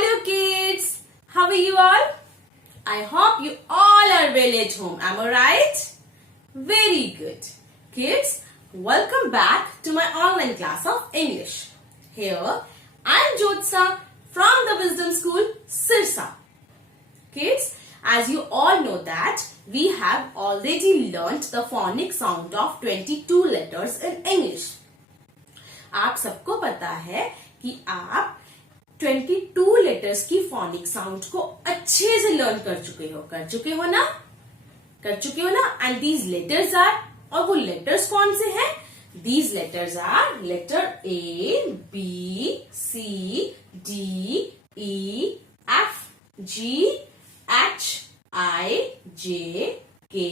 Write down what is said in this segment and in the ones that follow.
Hello kids, how are you all? I hope you all are well at home, am I right? Very good. Kids, welcome back to my online class of English. Here, I am Jyotsa from the Wisdom School, Sirsa. Kids, as you all know that we have already learnt the phonic sound of 22 letters in English. आप सबको पता है कि आप 22 letters की phonic sound को अच्छे से लर्न कर चुके हो ना एंड दीज लेटर्स आर, और वो लेटर्स कौन से हैं? These letters are letter A, B, C, D, E, F, G, H, I, J, K,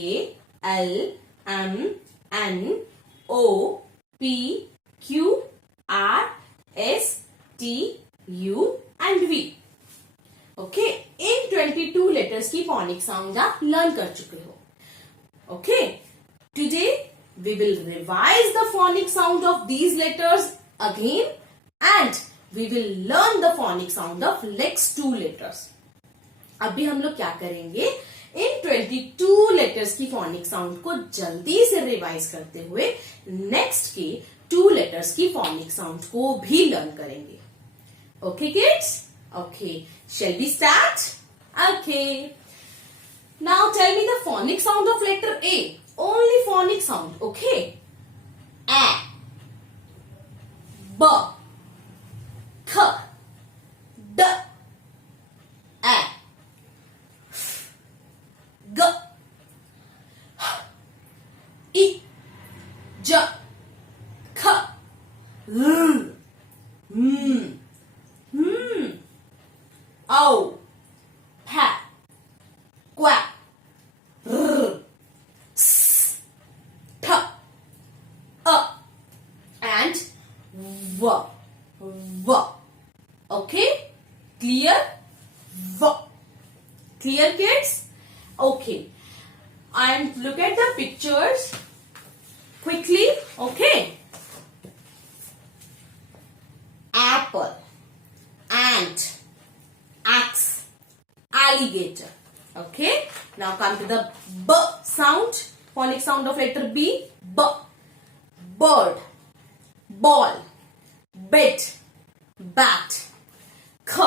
L, M, N, O, P, Q, R, S, T, U and V. Okay, इन 22 letters की phonic sound आप learn कर चुके हो. Okay, today we will revise the phonic sound of these letters again and we will learn the phonic sound of next 2 letters. अभी हम लोग क्या करेंगे? इन 22 letters की phonic sound को जल्दी से revise करते हुए next के 2 letters की phonic sound को भी learn करेंगे. Okay, kids? Okay. Shall we start? Okay. Now tell me the phonic sound of letter A. Only phonic sound. Okay. A. B. K. D. A. G. I. J. K. L. M. O, P, Q, R, S, T, and V. Okay? Clear? V. Clear, kids? Okay. And look at the pictures quickly. Okay? Apple, ant, axe, alligator. Okay, now come to the B sound, phonic sound of letter B. B. Bird, ball, bed, bat. K.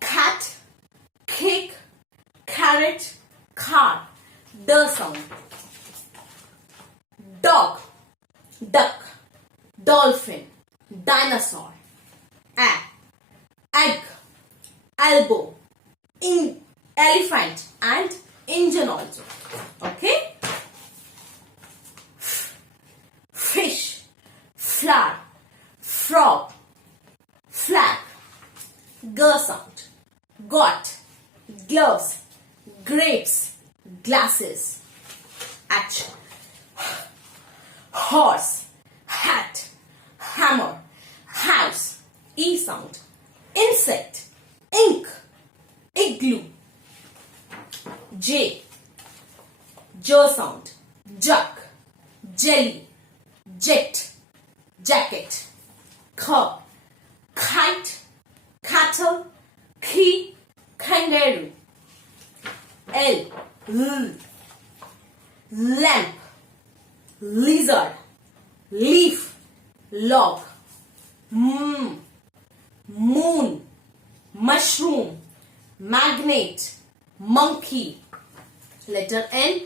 Cat, cake, carrot, car. D sound. Dog, duck, dolphin, dinosaur. A. Egg, elbow, elephant and engine also. Okay? Fish, flower, frog, flag. G sound. Got, gloves, grapes, glasses. H. Horse, hat, hammer, house. E sound. Insect, ink, igloo. J. J sound. Duck, jelly, jet, jacket. K. Kite, cattle, key, kangaroo. L. Lamp, lizard, leaf, log. Moon, mushroom, magnet, monkey. Letter N.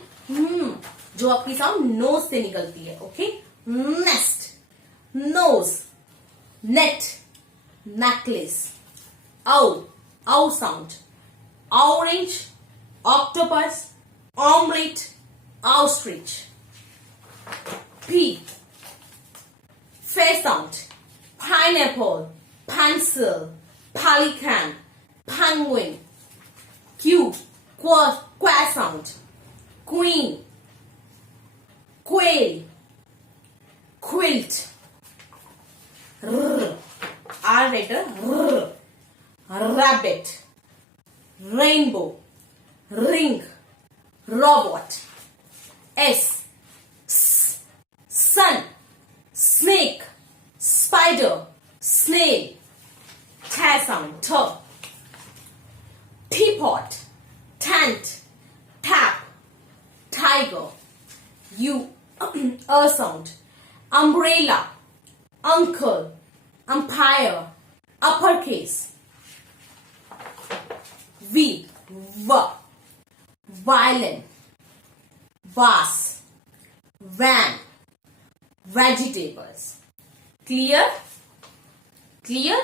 जो आपकी sound knows से निकलती है. Okay? Nest, nose, net, necklace. औ sound. Orange, octopus, omelette, ostrich. P. Fair sound. Pineapple, pencil, pelican, penguin. Q. Quack sound. Queen, quail, quilt. R letter. Rabbit, rainbow, ring, robot. S. Sun, snake, spider, snail. T sound. T. a sound. Umbrella, uncle, umpire, uppercase. V, violin, vase, van, vegetables. Clear? Clear?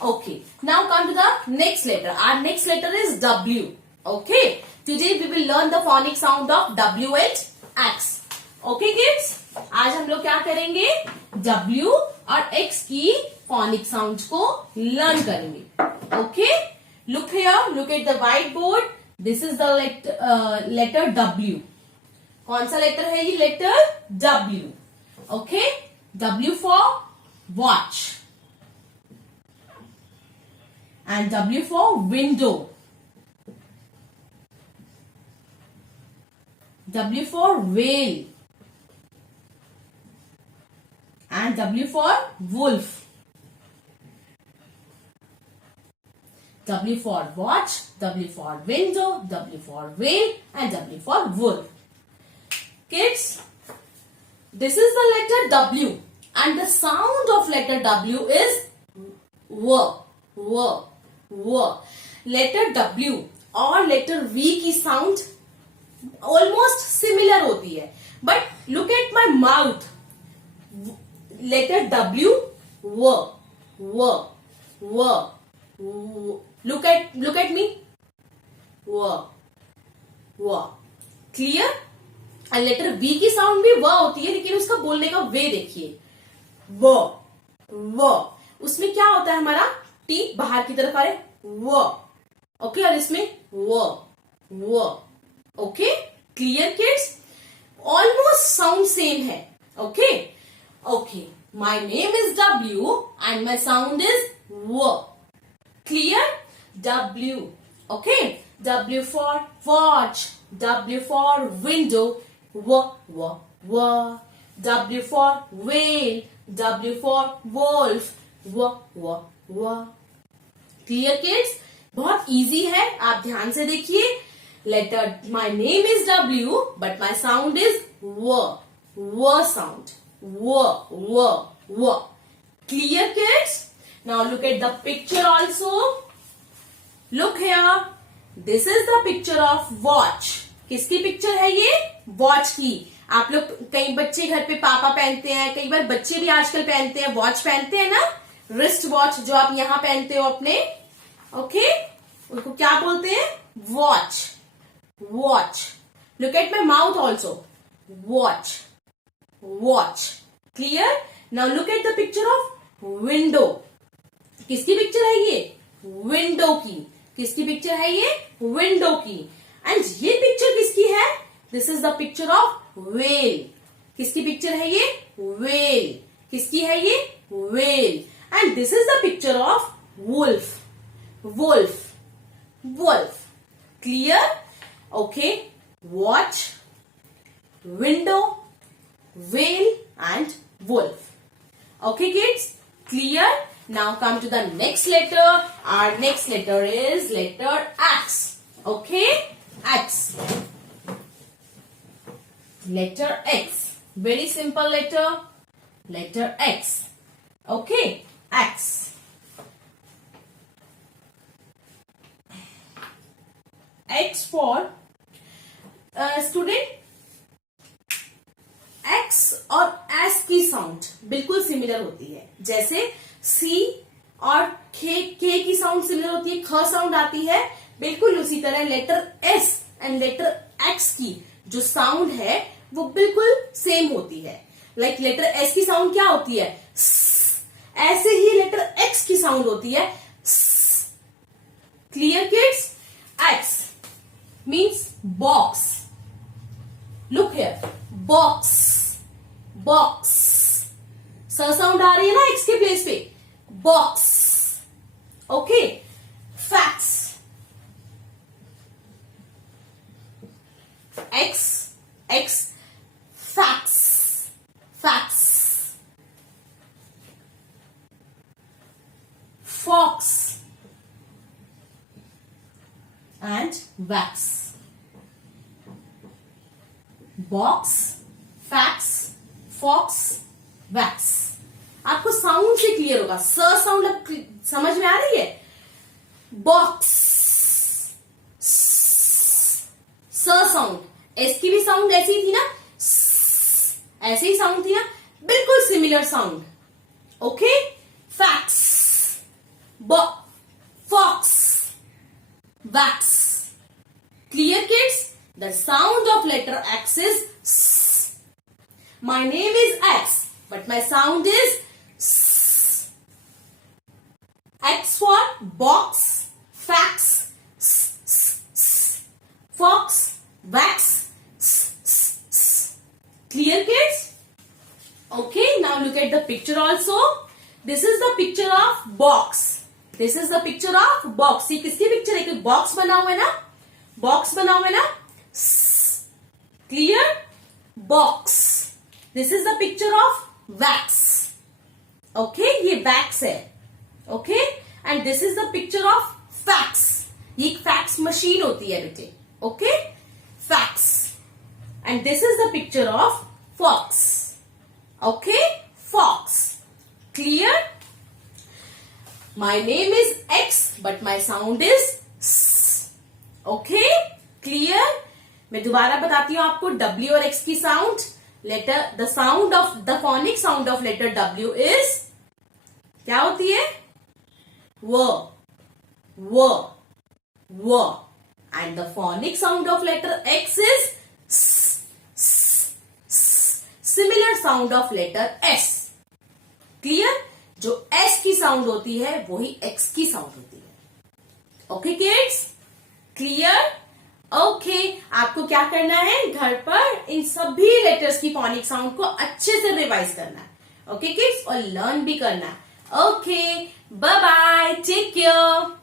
Okay. Now come to the next letter. Our next letter is W. Okay. Today we will learn the phonic sound of W and X. Okay kids? आज हम लोग क्या करेंगे? W और X की phonic sounds को learn करेंगे. Okay? Look here. Look at the whiteboard. This is the letter W. कौन सा लेटर है ये? Letter W. Okay? W for watch. And W for window. W for whale. And W for wolf. W for watch, W for window, W for whale, and W for wolf. Kids, this is the letter W, and the sound of letter W is W. Letter W और letter V की sound almost similar होती है, but look at my mouth. Letter W, look at me. Clear? और letter V की sound भी व होती है, लेकिन उसका बोलने का वे देखिए. व उसमें क्या होता है? हमारा टी बाहर की तरफ आ रहे व. ओके. और इसमें व. Okay. Clear kids? Almost sound same है. Okay. Okay. My name is W and my sound is व. Clear? W. Okay. W for watch. W for window. W. W for whale. W for wolf. W. Clear kids? बहुत easy है. आप ध्यान से देखिए. Letter. My name is W, but my sound is W. W sound. W. Clear kids? Now look at the picture also. Look here. This is the picture of watch. किसकी picture है ये? Watch की. आप लोग कई बच्चे घर पे पापा पहनते हैं, कई बार बच्चे भी आजकल पहनते हैं, वॉच पहनते हैं ना, रिस्ट वॉच जो आप यहाँ पहनते हो अपने. ओके. उनको क्या बोलते हैं? Watch. Look at my mouth also. Watch. Clear? Now look at the picture of window. किसकी पिक्चर है ये? विंडो की. किसकी पिक्चर है ये? विंडो की. एंड ये पिक्चर किसकी है? This is the picture of whale. किसकी पिक्चर है ये? व्हेल. किसकी है ये? Whale. And this is the picture of wolf. Clear? Okay. Watch, window, whale and wolf. Okay kids? Clear? Now come to the next letter. Our next letter is letter X. Okay? X. Letter X. Very simple letter. Letter X. Okay? X. X for student. X और S की sound बिल्कुल similar होती है. जैसे C और K की sound similar होती है, ख साउंड आती है, बिल्कुल उसी तरह letter S and letter X की जो साउंड है वो बिल्कुल सेम होती है. लाइक लेटर S की साउंड क्या होती है? स. ऐसे ही लेटर X की साउंड होती है स. Clear kids? X means box. Look here. Box. स साउंड आ रही है ना एक्स के प्लेस पे. Box. Okay. Facts. X facts. Fox and wax. Box, facts, fox, wax. आपको साउंड से क्लियर होगा। स साउंड अब समझ में आ रही है? बॉक्स, स साउंड, एस की भी साउंड ऐसी ही थी ना, ऐसे ही साउंड थी ना, बिल्कुल similar sound. Okay, fax, fox, wax. Clear kids? The sound of letter X is S. My name is X, but my sound is S. X for box, fax, S, S, S. Fox, wax, S, S, S. Clear kids? Okay, now look at the picture also. This is the picture of box. This is the picture of box. ये किसकी picture है? कि box बना हुआ है ना, box बना हुआ है ना, clear? Box. This is the picture of wax. Okay, ये वैक्स है। Okay, and this is the picture of fax. ये एक फैक्स मशीन होती है बेटे। Okay, fax. And this is the picture of fox. Okay, fox. Clear? My name is X, but my sound is स। Okay, clear? मैं दोबारा बताती हूं आपको W और X की sound. Letter, the sound of the phonic sound of letter W is क्या होती है? व, and the phonic sound of letter X is स, similar sound of letter S। Clear? जो S की साउंड होती है वही X की साउंड होती है। Okay kids? क्लियर? ओके, आपको क्या करना है? घर पर इन सभी लेटर्स की फोनिक साउंड को अच्छे से रिवाइज करना है। Okay kids? और लर्न भी करना है। Okay, bye bye, take care.